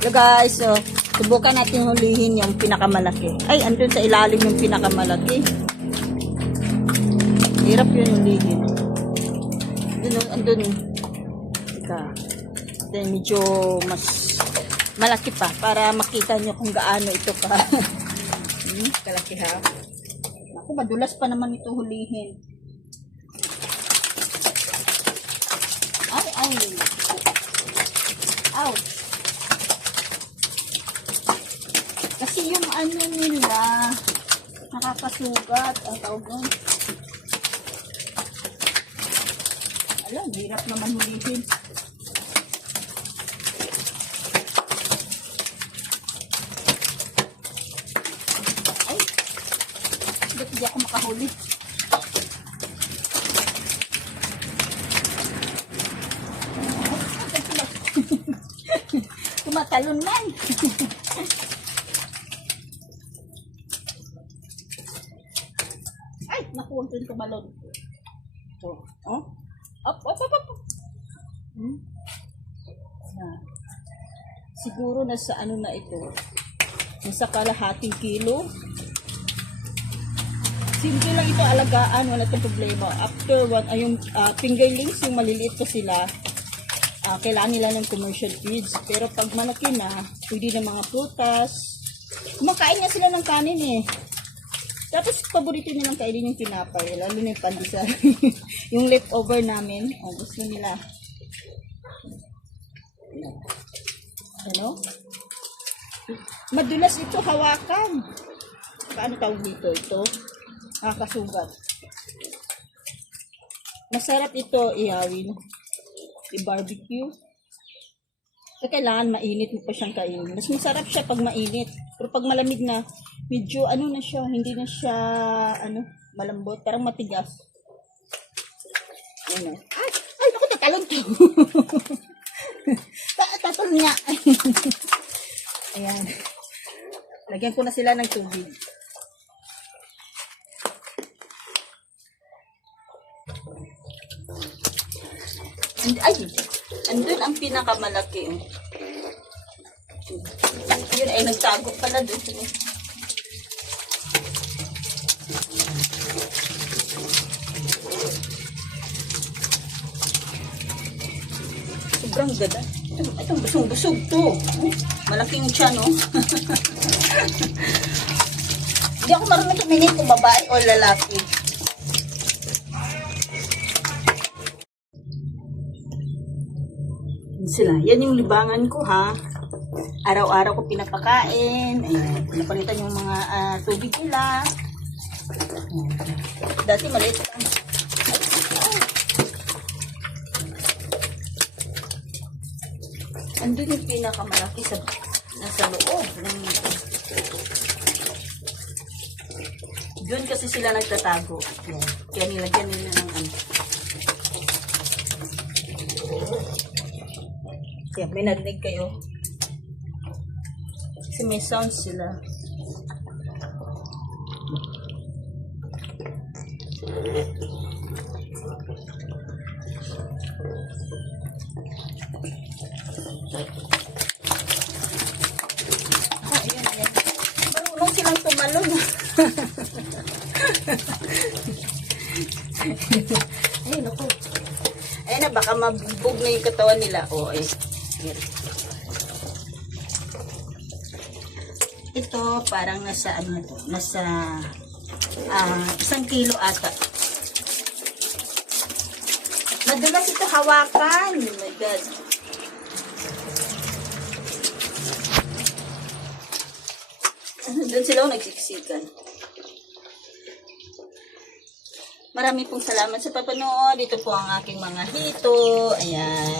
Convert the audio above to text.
So guys, so, subukan natin hulihin yung pinakamalaki. Ay, andun sa ilalim yung pinakamalaki. Hirap yun hulihin. Andun. Teka. Then medyo mas malaki pa para makita nyo kung gaano ito ka. Kalaki ha. Ako, madulas pa naman ito hulihin. Ay. Ouch. Kasi yung ano nila, nakakasugat. Ang tawag doon. Alam, hirap naman hulihin. Ay, ba't di ako makahuli? Tumatalon man. Ay, naku, huwag rin tumalon. So, oh. Up. Siguro nasa ano na ito. Nasa kalahating kilo. Simple lang ito alagaan, wala itong problema. After one, ay yung fingerlings, yung maliliit pa sila, kailangan nila ng commercial feeds. Pero pag malaki na, pwede na mga prutas. Kumakain nga sila ng kanin eh. Tapos paborito nilang kainin yung tinapay, lalo na yung pandesal. Yung leftover namin, gusto nila. Ano? Madulas ito hawakan. Paano tawag dito? Ito? Kasugat. Masarap ito ihawin. I-barbecue. So, kailangan mainit mo pa siyang kainin. Mas masarap siya pag mainit. Pero pag malamig na, medyo ano na siya, hindi na siya malambot, parang matigas. Ano? Ay, naku, tatalon to. Tatalon niya. Ayan. Lagyan ko na sila ng tubig. Ay, andun ang pinakamalaki. Yun ay nagtago pala doon. Sobrang ganda. Itong busog-busog to. Malaking tiyan, no? Hindi ako marunong tumingin kung babae o lalaki. Sila. Yan yung libangan ko, ha. Araw-araw ko pinapakain. Ayan. Pinapalitan yung mga tubig nila. Dati maliit lang. Andun yung pinakamalaki nasa loob. Doon kasi sila nagtatago. Ayan. Kaya nilagyan nila ng ano. Kaya may narinig kayo. Kasi may sounds sila. Ayan. Marunong silang tumalon. Ayun ako. Ayun na, baka mabubog na yung katawan nila. Ay. Ito parang nasa ano to, nasa 1 kilo ata. Madulas ito hawakan. Oh my God. Doon sila nagsiksikan. Marami pong salamat sa papanood. Ito po ang aking mga hito. Ayan.